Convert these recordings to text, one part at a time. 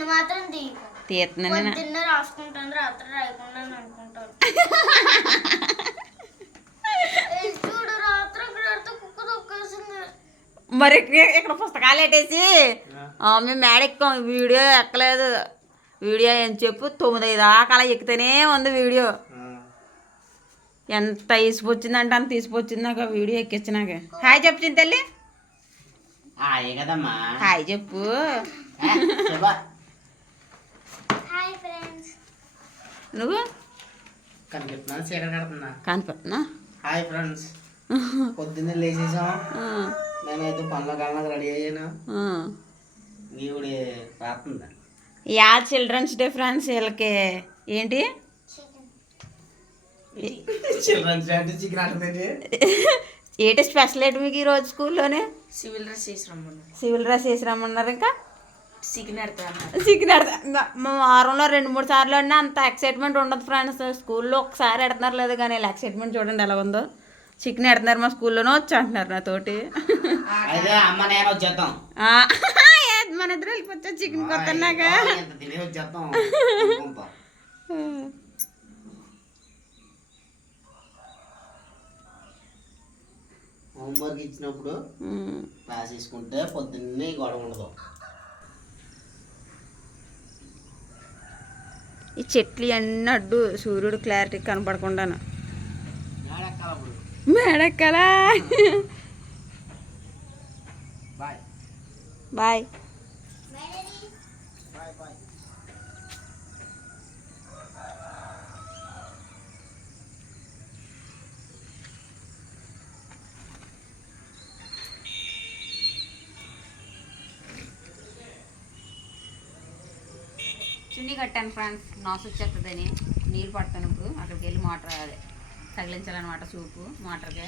నన్ను మాత్రం తీయకు. తీస్తున్నాను నేను. పొద్దున్న రాసుకుంటాను రాత్రి రాయకుండా అనుకుంటాను చూడు రాత్రి కుక్క మరి ఇక్కడ పుస్తకాలు పెట్టేసి ఆ, మేము మేడ ఎక్కాం వీడియో ఎక్కలేదు. వీడియో ఏం చెప్పు? తొమ్మిది దాకా అలా ఎక్కితేనే ఉంది వీడియో. ఎంత తీసుకొచ్చిందంటే అంత తీసుకొచ్చింది నాకు వీడియో ఎక్కించినాక హాయ్ చెప్పు చింతల్లి. ఆయే కదమ్మా. హాయ్ చెప్పు ఏ, చెప్పా. హాయ్ ఫ్రెండ్స్ నువ్వు? చీకటి కడుతున్నా. కనిపెడుతున్నా? Hi friends. పొద్దున్నే లేచేసాం. నేనైతే పనుల కారణంగా రెడీ అయ్యాను. ఆ. ఈవిడ రాస్తుందా యా చిల్డ్రన్స్ డే ఫ్రెండ్స్ వీళ్ళకి ఏంటి? చిల్డ్రన్స్ అంటే చికెన్ ఏంటి? స్పెషల్ ఏంటి మీకు ఈరోజు స్కూల్లోనే? సివిల్ డ్రెస్ చేసి రమ్మను సివిల్ డ్రెస్ వేసి రమ్మన్నారు ఇంకా? సిగ్గు వారంలో రెండు మూడు సార్లు అన్నా అంత ఎక్సైట్మెంట్ ఉండదు ఫ్రెండ్స్ స్కూల్లో ఒకసారి ఎడుతున్నారు లేదు కానీ ఇలా ఎక్సైట్మెంట్ చూడండి ఎలా ఉందో. చికెన్ ఎడుతున్నారు మా స్కూల్లోనే వచ్చి అంటున్నారు నాతోటి. అయితే అమ్మ నేను వచ్చేద్దాం. ఆ, ఏ, మన ఇద్దరు వెళ్ళిపోతా చికెన్ కొత్తన్నాక. హోంవర్క్ ఇచ్చినప్పుడు క్లాస్ తీసుకుంటే పొద్దున్నే గొడవ ఉండదు. ఈ చెట్లు అన్నీ అడ్డు సూర్యుడు క్లారిటీ అప్పుడు మేడక్కలా. బాయ్ బాయ్ చున్నీ కట్టాను ఫ్రెండ్స్ నాసు వచ్చేస్తుందని నీళ్ళు పడతాను ఇప్పుడు. అక్కడికి వెళ్ళి మోటార్ అదే. తగిలించాలన్నమాట సూపు మోటార్గా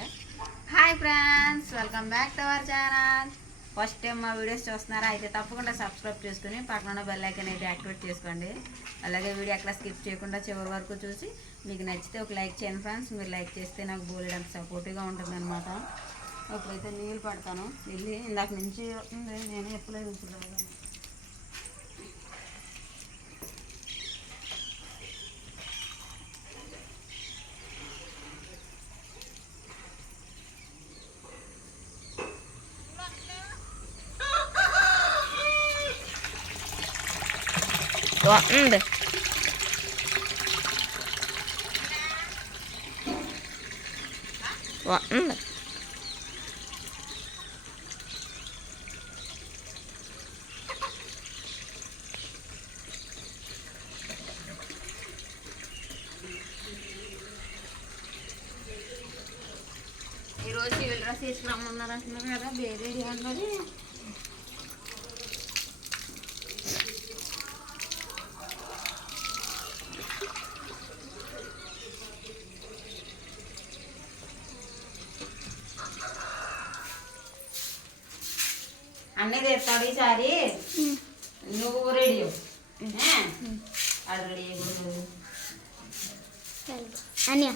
hi friends welcome back to our channel first time మా వీడియోస్ చూస్తున్నారా? అయితే తప్పకుండా సబ్స్క్రైబ్ చేసుకుని పక్కన ఉన్న బెల్ అయితే యాక్టివేట్ చేసుకోండి. అలాగే వీడియో ఎక్కడ స్కిప్ చేయకుండా చివరి వరకు చూసి మీకు నచ్చితే ఒక లైక్ చేయండి ఫ్రెండ్స్ మీరు లైక్ చేస్తే నాకు బోలెడంత సపోర్టివ్గా ఉంటుంది అనమాట ఇప్పుడైతే నీళ్ళు పడతాను. వెళ్ళి ఇందాక నుంచి ఉంది. నేను ఎప్పుడైతే ఇప్పుడు రాగాను. ఉంది ఉంది ఈరోజు సివిల్ డ్రెస్ వేసుకురమ్మన్నారు అంటున్నారు కదా వేరే అన్నది అన్నీ తెస్తాడు ఈసారి నువ్వు రెడీ అది రెడీ అయ్యకూడదు అన్య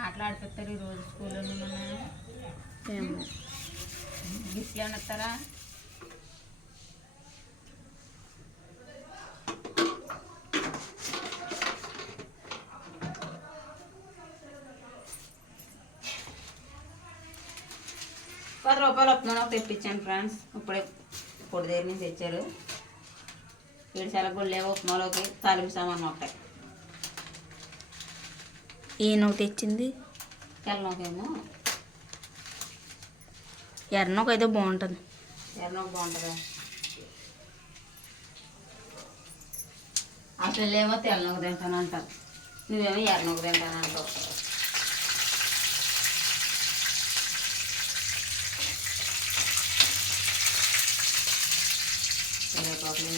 ఆటలు ఆడిపిస్తారు ఈరోజు స్కూల్లో ఏమో ఇస్తారా పది రూపాయలు ఉప్మాలో తెప్పించాను ఫ్రెండ్స్ ఇప్పుడే పొడి దగ్గర నుంచి తెచ్చారు. ఏడు గుళ్ళేవో ఉప్మాలోకి తాలింపు సామాన్ ఒకటే. ఏ నువ్వు తెచ్చింది తెల్లకేమో ఎర్రనొక అయితే బాగుంటుంది. ఎర్రనొక బాగుంటుందా? అసలు ఏమో తెల్లనొక తింటాను అంటారు. నువ్వేమో ఎర్రనొక తింటాను అంటావు. కరివేపాకులు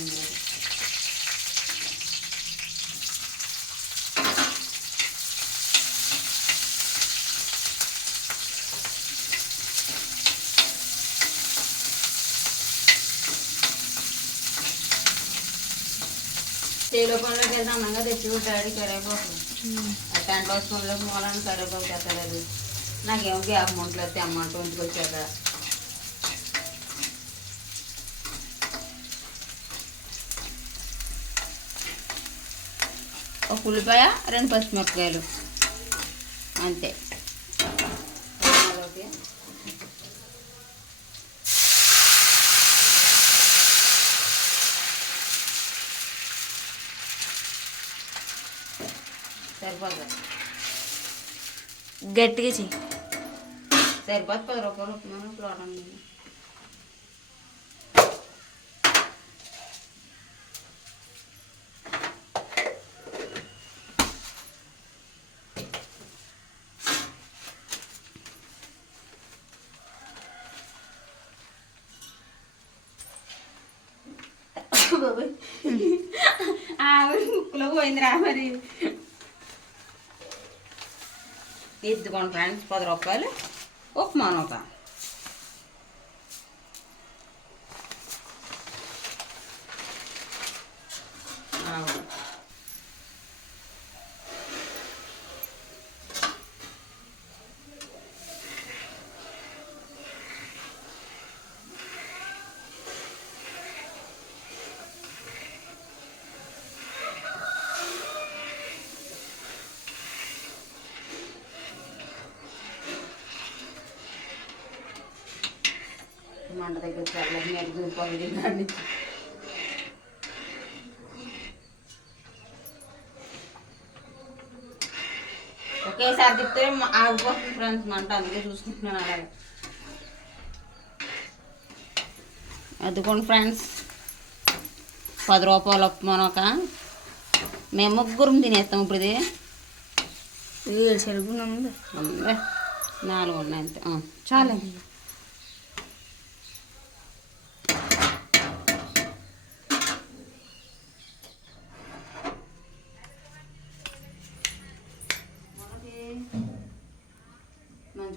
చేలో పనులకు వెళ్తే అన్నంగా తెచ్చి డాడీ కరివేపాకు ఆ టెంట్ హౌస్ పనులకు మూలని కరివేపాకు తెత్తలేదు నాకేమో గ్యాప్ ముంట్లేదు తెమ్మంటూ ఇంటికి వచ్చాక ఒక ఉల్లిపాయ రెండు పచ్చిమిరపకాయలు. అంతే. సరిపోతుంది గట్టిగా చెయ్యి. సరిపోతుంది పది రూపాయలు ఉప్మా ప్లాట్ ఆవిడ ముక్కులో పోయిందిరా మరి. ఎత్తుకోండి ఫ్రెండ్స్. పది రూపాయలు ఉప్మా ఒక మంట దగ్గర చల్లగా నెట్ ఒకేసారి తిప్పితే ఆగిపోతుంది ఫ్రెండ్స్ మంట అందుకే చూసుకుంటున్నాను అలాగే. అదిగోండి ఫ్రెండ్స్ పది రూపాయలు ఉప్మానొక మేము ముగ్గురం తినేస్తాం ఇప్పుడు ఇది. ఇది ఉందే. నాలుగు ఉన్నాయి అంతే. ఆ,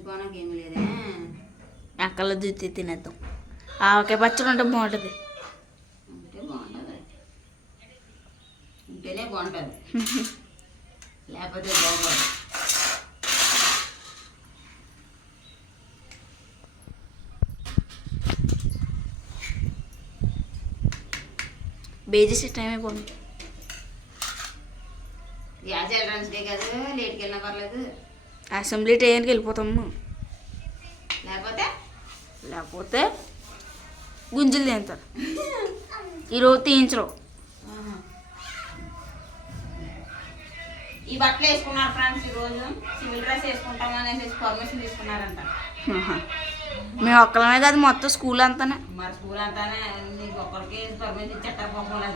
కొనకి ఏమి లేదే. అక్కల జుత్తి తినేద్దాం. ఆవకాయ పచ్చడి ఉంటే బాగుంటుంది. ఉంటే బాగుంటుంది. ఉంటేనే బాగుంటుంది. లేకపోతే బాగోదు. బేజేసే టైం అయిపోయింది. చిల్డ్రన్స్ డే కదా లేట్కి వెళ్ళినా పర్లేదు. అసెంబ్లీ టైంకి వెళ్ళిపోతాము లేకపోతే? లేకపోతే గుంజులు తింటారు. ఈరోజు తీయించరు. ఈ బట్టలు వేసుకున్నారు ఫ్రెండ్స్ ఈరోజు. సివిల్ డ్రెస్ వేసుకుంటాం అనేసి పర్మిషన్ తీసుకున్నారంట. మేము ఒక్కలమే కాదు మొత్తం స్కూల్ అంతానే. మరి స్కూల్ అంతానే. నీకు ఒక్కరికి పర్మిషన్ ఇచ్చేటారు పోకుండా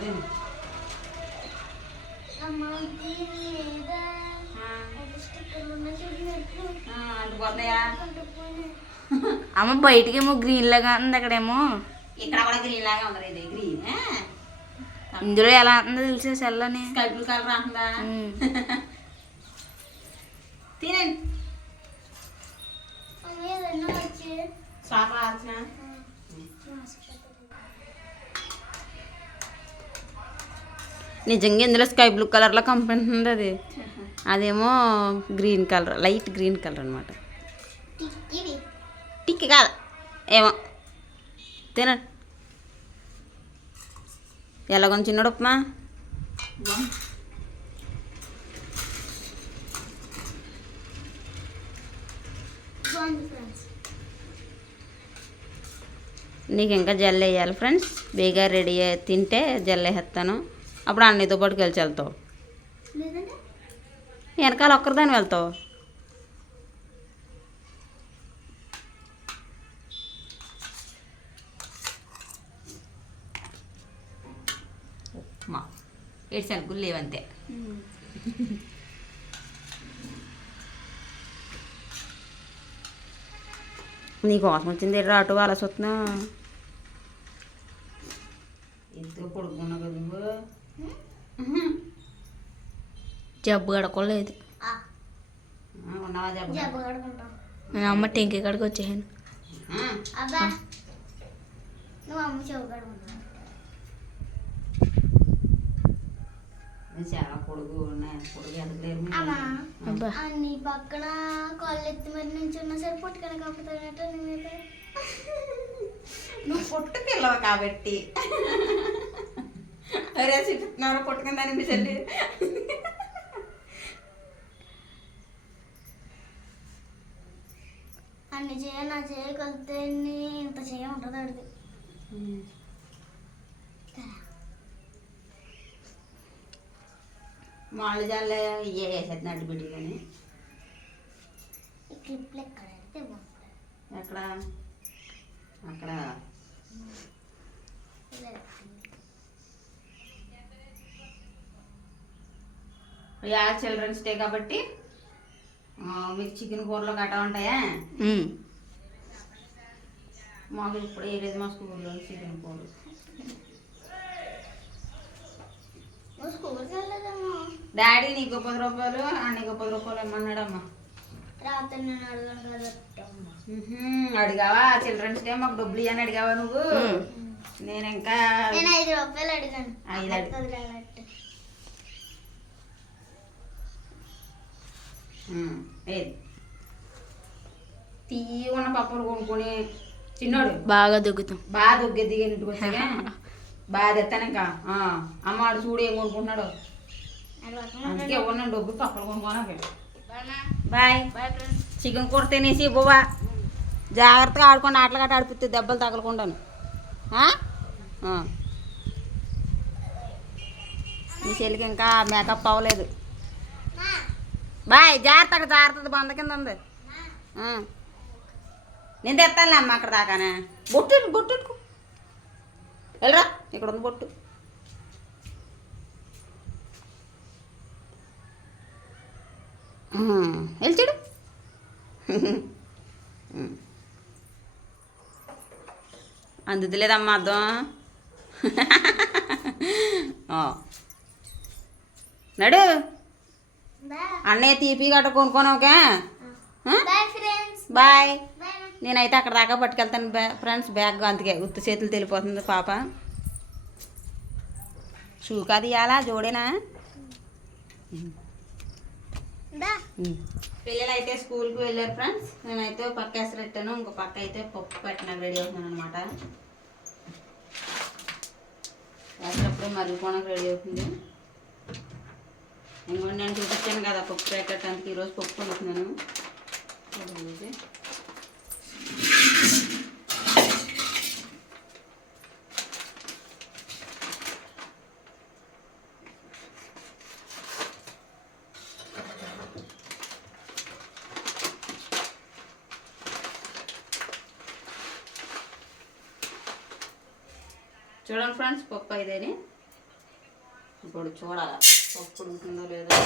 అంటుకుపోయినాయి. అమ్మ బయటకేమో గ్రీన్ లాగా ఉంది అక్కడేమో. ఇక్కడ కూడా గ్రీన్ లాగా ఉంది ఇది గ్రీన్ ఇందులో ఎలా ఉందో తెలిసే సెల్లని బ్లూ కలర్ ఉమ్. తినండి నిజంగా ఇందులో స్కై బ్లూ కలర్లో కనిపిస్తుంది అది. అదేమో green colour light green colour అనమాట టిక్కి కాదు ఏమో. తినండి ఎలాగొని చిన్నడు ఉప్మా? నీకు ఇంకా జల్ వేయాలి ఫ్రెండ్స్. బేగా రెడీ అయ్యి తింటే జల్ వేసేస్తాను అప్పుడు అన్నయ్యతో పాటు కలిసి వెళ్తావు. వెనకాల ఒక్కరిదాని వెళ్తావు. ఉప్మా. ఏడు సరుకులు లేవంతే. నీ కోసం వచ్చింది ఆటో అలా చూస్తున్నా ఎంతో పడుకున్నా కదా జబ్బు? కడుకుంటాం నేను అమ్మ టెంకి కాడికి వచ్చేసాను. చాలా పొడుగు ఎదగలేరు పక్కన కాళ్ళు ఎత్తి మరి నుంచి ఉన్నా సరే పుట్టుకన కాపుతానట్టు నేనైతే నువ్వు పొట్టు పిల్లవు కాబట్టి? అరే చూపిస్తున్నారు పొట్టుకుందని మీ చెల్లి. అన్ని చేయ నా చేయ కలితే ఇంత చేయ ఉంటుంది అడిగి వేసేస్తున్నాడు క్లిప్లు ఎక్కడ పెడితే ఎక్కడ? అక్కడ? యా చిల్డ్రన్స్ డే కాబట్టి మీకు చికెన్ కూరలు గట్టా ఉంటాయా. మాకు ఇప్పుడు వేయలేదు మా స్కూల్లో చికెన్ కూర డాడీ నీకు పది రూపాయలు నీకు పది రూపాయలు ఇమ్మన్నాడమ్మా. అడిగావా? చిల్డ్రన్స్ డే మాకు డబ్బులు ఇవ్వని అడిగావా నువ్వు. నేను ఇంకా నేను ఐదు రూపాయలు అడిగాను. ఐదు ఏది తీయకున్న పప్పులు కొనుక్కొని చిన్నోడు బాగా దిగుతాం బాగా దొగ్గే దిగి ఇంటికి వచ్చాగా బాగా తెస్తానిక అమ్మాడు చూడు ఏం కొనుక్కుంటున్నాడు. పక్కన అందుకే ఉన్న డబ్బు పప్పులు కొనుక్కోనాక. బాయ్. చికెన్ కూర తినేసి బువ్వా. జాగ్రత్తగా ఆడుకోండి ఆటలు గట్ట ఆడిపిస్తే దెబ్బలు తగలకుండాను. ఆ? ఆ. మీ చెల్లికి ఇంకా మేకప్ అవ్వలేదు. బాయ్ జాగ్రత్తగా జాగ్రత్త బంద కింద ఉంది. నేను తెస్తానులే అమ్మ అక్కడ దాకానే. బొట్టు బొట్టు వెళ్ళరా ఇక్కడ ఉంది బొట్టు. వెళ్ళి చూడు. అందుతులేదమ్మా అర్థం. నడు. అన్నయ్య తీపి గట్ట కొనుక్కోను ఓకే బాయ్ నేనైతే అక్కడ దాకా పట్టుకెళ్తాను ఫ్రెండ్స్ బ్యాగ్ అందుకే ఉత్తి చేతులు తెలిపోతుంది పాప. షూ కాదు ఇవ్వాలా జోడేనా పిల్లలు అయితే స్కూల్కి వెళ్ళారు ఫ్రెండ్స్ నేనైతే పక్క వేసి పెట్టాను ఇంకో పక్క అయితే పప్పు పెట్టిన రెడీ అవుతున్నాను అనమాట వేసేటప్పుడు మరుగుకోవడానికి రెడీ అవుతుంది. ఇంకో నేను చూపించాను కదా పప్పు పెట్టడానికి ఈరోజు పప్పు కొనుక్కున్నాను చూడండి. చూడండి ఫ్రెండ్స్ పప్పు అయితేనే. ఇప్పుడు చూడాలి? పప్పు ఉంటుందా లేదా?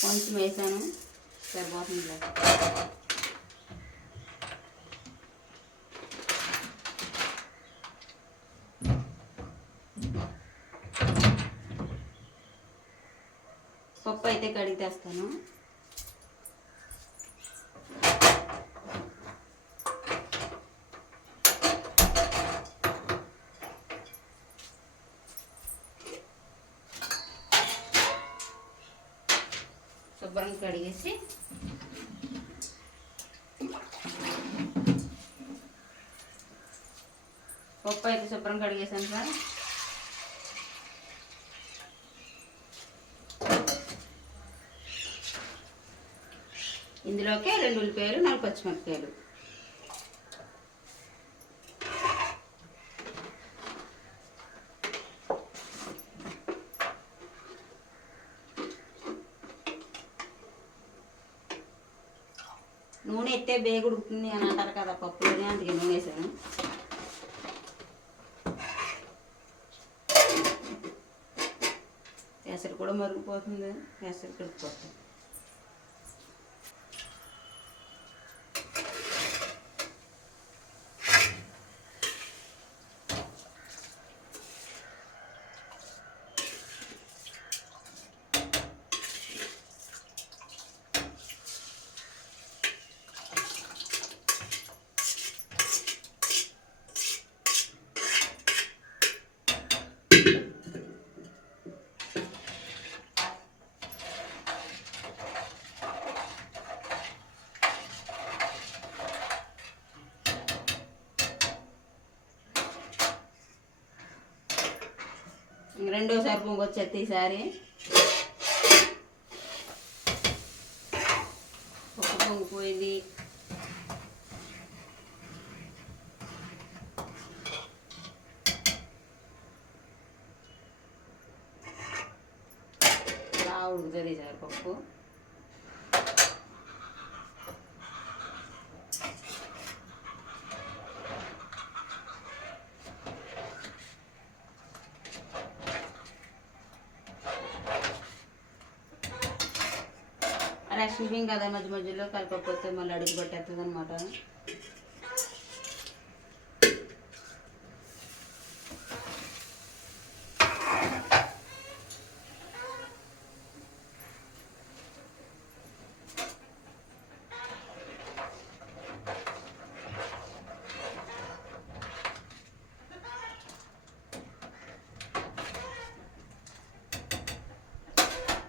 కొంచెం వేసాను. సరిపోతుంది పప్పు అయితే కడిగి తెస్తాను శుభ్రం కడిగేసి పప్పు అయితే శుభ్రం కడిగేసాను సార్. ఇందులోకి రెండు ఉల్లిపాయలు నాలుగు పచ్చిమిరపకాయలు. నూనె ఎత్తే బేగుడుకుతుంది అని అంటారు కదా పప్పులోనే అందుకే నూనె వేసాను కూడా మరిగిపోతుంది ఎసరు కడుపుపోతుంది రెండోసారి పొంగొచ్చేది ఈసారి పప్పు పొంగిపోయింది. బాగా ఉడుకుతుంది ఈసారి పప్పు. రేషన్ కదా మధ్య మధ్యలో కలపకపోతే మళ్ళీ అడుగు పట్టేస్తుంది అనమాట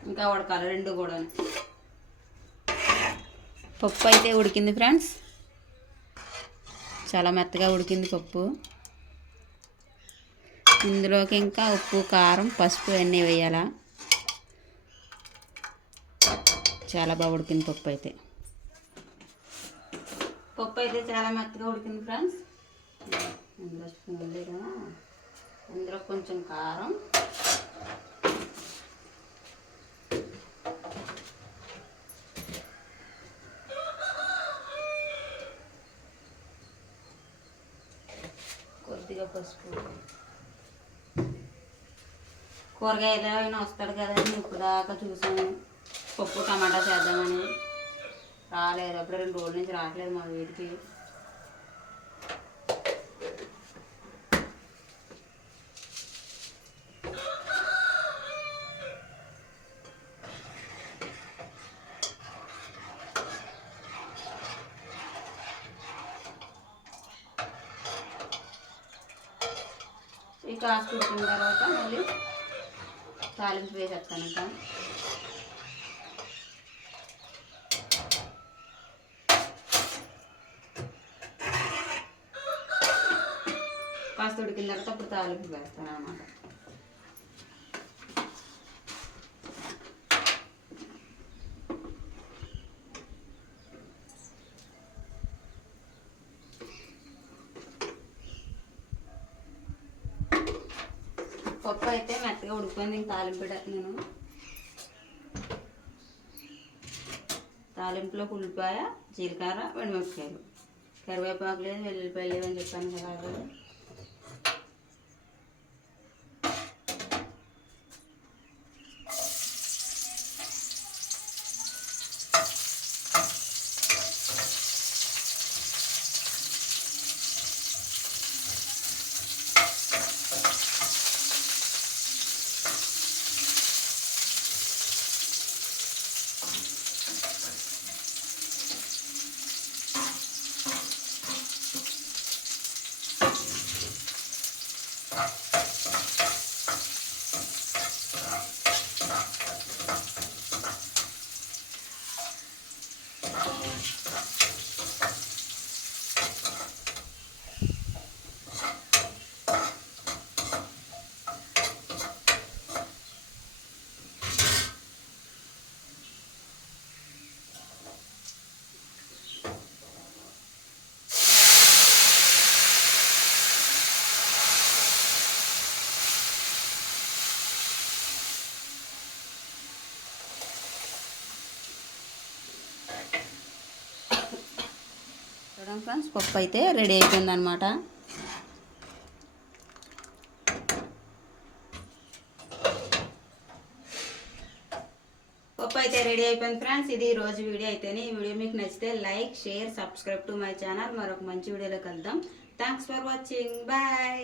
ఇంకా ఉడకాలి రెండు కూడా పప్పు అయితే ఉడికింది ఫ్రెండ్స్. చాలా మెత్తగా ఉడికింది పప్పు. ఇందులోకి ఇంకా ఉప్పు కారం పసుపు అన్నీ వేయాలా. చాలా బాగా ఉడికింది పప్పు అయితే. పప్పు అయితే చాలా మెత్తగా ఉడికింది ఫ్రెండ్స్. ఇందులో స్పూన్ లేదా ఇందులో కొంచెం కారం. పసుపు. కూరగాయలు అయినా వస్తాడు కదండి ఇప్పుడు దాకా చూసాను పప్పు టమాటా చేద్దామని రాలేదు. అప్పుడు రెండు రోజుల నుంచి రావట్లేదు మా వీటికి ఈ ఉడికిన తర్వాత మళ్ళీ తాలింపు వేసేస్తాను ఇంకా. కాస్త ఉడికిన తర్వాత అప్పుడు తాలింపు వేస్తాను అన్నమాట పప్పు అయితే మెత్తగా ఉడికిపోయింది ఇంక తాలింపు నేను. తాలింపులో ఉల్లిపాయ జీలకర్ర వెండిమిరపకాయలు కరివేపాకు లేదు వెల్లుల్లిపాయలు లేదని చెప్పాను కదా అదే ఫ్రెండ్స్ పప్పు అయితే రెడీ అయిపోయింది అనమాట పప్పు అయితే రెడీ అయిపోయింది ఫ్రెండ్స్ ఇది రోజు వీడియో అయితేనే. ఈ వీడియో మీకు నచ్చితే like share subscribe to my channel. మరొక మంచి వీడియోలో కలుద్దాం. Thanks for watching. బాయ్.